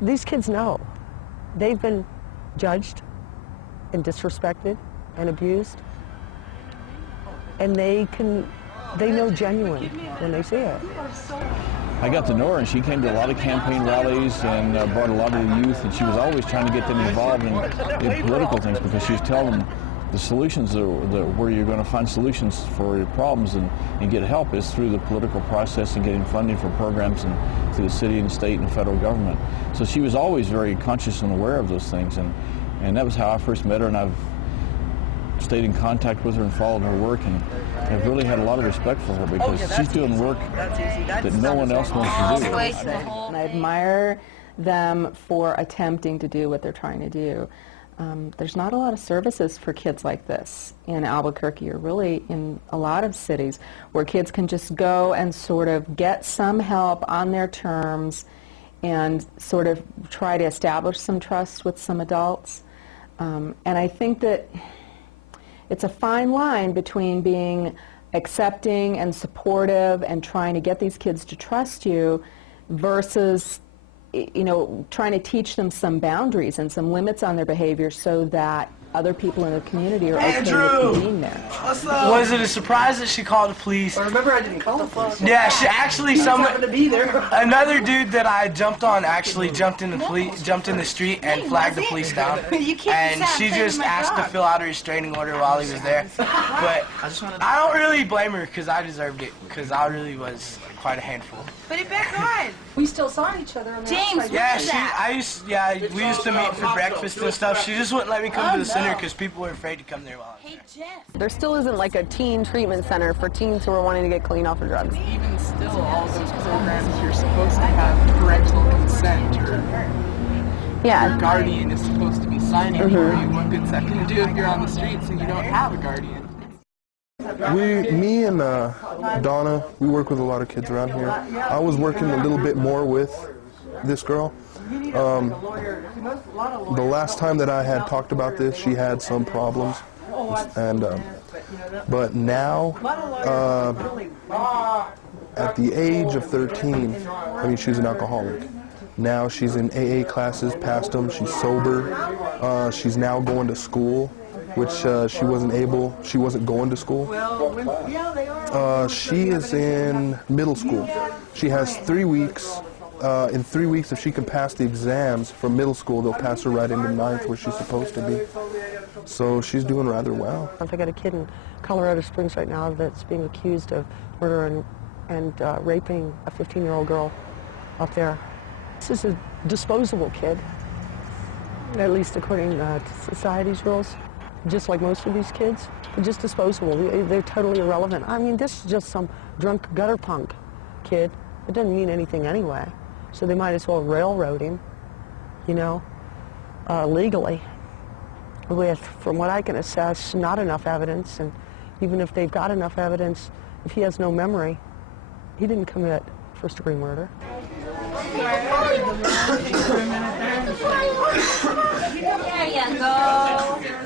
these kids know. They've been judged and disrespected and abused, and they know genuine when they see it. I got to know her, and she came to a lot of campaign rallies and brought a lot of the youth, and she was always trying to get them involved in political things, because she was telling them the solutions, where you're going to find solutions for your problems and get help is through the political process and getting funding for programs and through the city and state and federal government. So she was always very conscious and aware of those things, and that was how I first met her, and I've stayed in contact with her and followed her work, and I've really had a lot of respect for her, because she's doing work that no one else wants to do. And I admire them for attempting to do what they're trying to do. There's not a lot of services for kids like this in Albuquerque, or really in a lot of cities, where kids can just go and sort of get some help on their terms and sort of try to establish some trust with some adults. And I think that it's a fine line between being accepting and supportive and trying to get these kids to trust you versus, you know, trying to teach them some boundaries and some limits on their behavior so that other people in the community are okay with being there. What's up? Was it a surprise that she called the police? Well, remember, I didn't call the police. Yeah, she actually happened to be there. Another dude that I jumped on actually jumped in the street and flagged the police down. And she just asked to fill out a restraining order while he was there. But I don't really blame her, because I deserved it, because I really was quite a handful. Put it back on. We still saw each other. James, yeah, we used to meet for breakfast and stuff. She just wouldn't let me come to the center because people were afraid to come there while I was there. Hey, Jeff. There still isn't like a teen treatment center for teens who are wanting to get clean off of drugs. Even still, all those programs, you're supposed to have parental consent, or your guardian is supposed to be signing for you. What good's that going to do if you're on the streets and you don't have a guardian? Me and Donna, we work with a lot of kids around here. I was working a little bit more with this girl. The last time that I had talked about this, she had some problems, and but now, at the age of 13, I mean, she's an alcoholic. Now she's in AA classes, passed them. She's sober. She's now going to school, which she wasn't going to school. She is in middle school. She has 3 weeks. In 3 weeks, if she can pass the exams from middle school, they'll pass her right into ninth, where she's supposed to be. So she's doing rather well. I got a kid in Colorado Springs right now that's being accused of murder and raping a 15-year-old girl up there. This is a disposable kid, at least according to society's rules. Just like most of these kids, they're just disposable. They're totally irrelevant. I mean, this is just some drunk gutter punk kid. It doesn't mean anything anyway. So they might as well railroad him, you know, legally. With, from what I can assess, not enough evidence. And even if they've got enough evidence, if he has no memory, he didn't commit first-degree murder. There you go.